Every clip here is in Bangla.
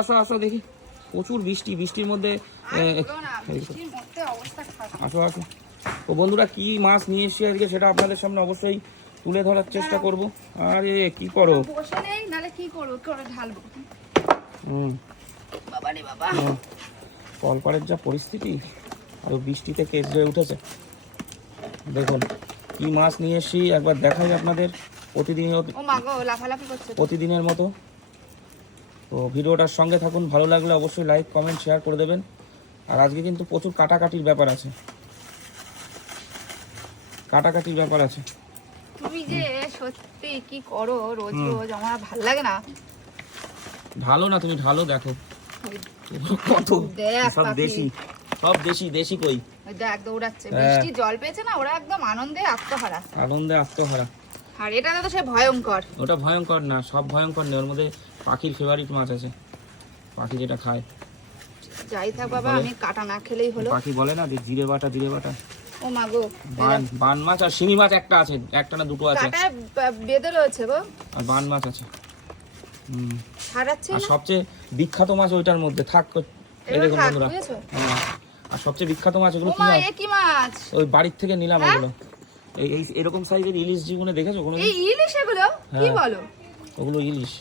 আসো আসো দেখি, প্রচুর বৃষ্টি, বৃষ্টির মধ্যে আসো আসো। তো বন্ধুরা কি মাছ নিয়ে এসেছি আজকে সেটা আপনাদের সামনে অবশ্যই তুলে ধরার চেষ্টা করব। আরে কি করো, বসে নেই নালে কি করব, করে ঢালবো। বাবা রে বাবা, কলপাড়ের যা পরিস্থিতি, আর বৃষ্টিতে কেজরে উঠেছে। দেখুন কি মাছ নিয়ে এসেছি একবার দেখাই আপনাদের, প্রতিদিনের মতো। তো ভিডিওটার সঙ্গে থাকুন, ভালো লাগলে অবশ্যই লাইক কমেন্ট শেয়ার করে দেবেন। আর আজকে কিন্তু প্রচুর কাটাকাটির ব্যাপার আছে, কাটাকাটির ব্যাপার আছে। তুমি যে সত্যি কি করো রোজ রোজ, আমার ভালো লাগে না। ঢালো না তুমি, ঢালো, দেখো কত সব দেশি, সব দেশি। দেশি কই দেখ দৌড়াচ্ছে, বৃষ্টি জল পেয়েছে না, ওরা একদম আনন্দে আত্মহারা, আনন্দে আত্মহারা। আর এটা তো সে ভয়ঙ্কর। ওটা ভয়ঙ্কর না, সব ভয়ঙ্কর নেই, ওর মধ্যে পাখির ফেভারিট মাছ আছে, পাখি যেটা খায়। যাই থাক বাবা, আমি কাটা না খেলেই হলো। পাখি বলে না যে জিরে বাটা, জিরে বাটা। ও মা গো, বান মাছ আর শিঙি মাছ একটা আছে, একটা না দুটো আছে, কাটা বেঁধে রয়েছে গো, আর বান মাছ আছে। ছাড়াচ্ছে আর না। সবচেয়ে বিখ্যাত মাছ ওইটার মধ্যে থাক, এই দেখুন বন্ধুরা। আর সবচেয়ে বিখ্যাত মাছ এগুলো কি মাছ, ওই বাড়ির থেকে নিলাম এগুলো। এই এরকম সাইজের ইলিশ জীবনে দেখেছো কোনো? এই ইলিশ এগুলো কি বলো? ওগুলো ইলিশ,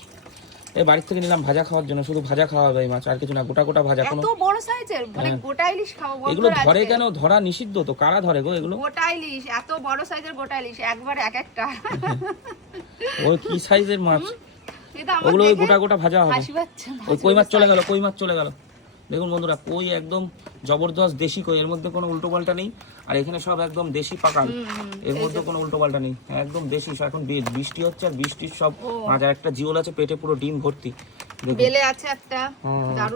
এই বাড়ির থেকে নিলাম ভাজা খাওয়ার জন্য, শুধু ভাজা খাওয়া হবে এই মাছ, আর কিছু না, গোটা গোটা ভাজা। কোনো এত বড় সাইজের, মানে গোটা ইলিশ খাবো? এগুলো ধরে কেন? ধরা নিষিদ্ধ তো, কারা ধরে গো এগুলো? গোটা ইলিশ, এত বড় সাইজের গোটা ইলিশ, একবার এক একটা। ওই কি সাইজের মাছ ওগুলো, ওই গোটা গোটা ভাজা হবে। ওই কই মাছ চলে গেল, কই মাছ চলে গেল। দেখুন বন্ধুরা, কই একদম জবরদস্ত দেশি কই, এর মধ্যে কোনো উল্টো পাল্টা নেই। আর এখানে সব একদম দেশি পাকাল, এর মধ্যে কোনো উল্টো পাল্টা নেই, একদম দেশি। এখন বৃষ্টি হচ্ছে, আর বৃষ্টির সব মাছ। আর একটা জিওল আছে পেটে পুরো ডিম ভর্তি, বেলে আছে একটা।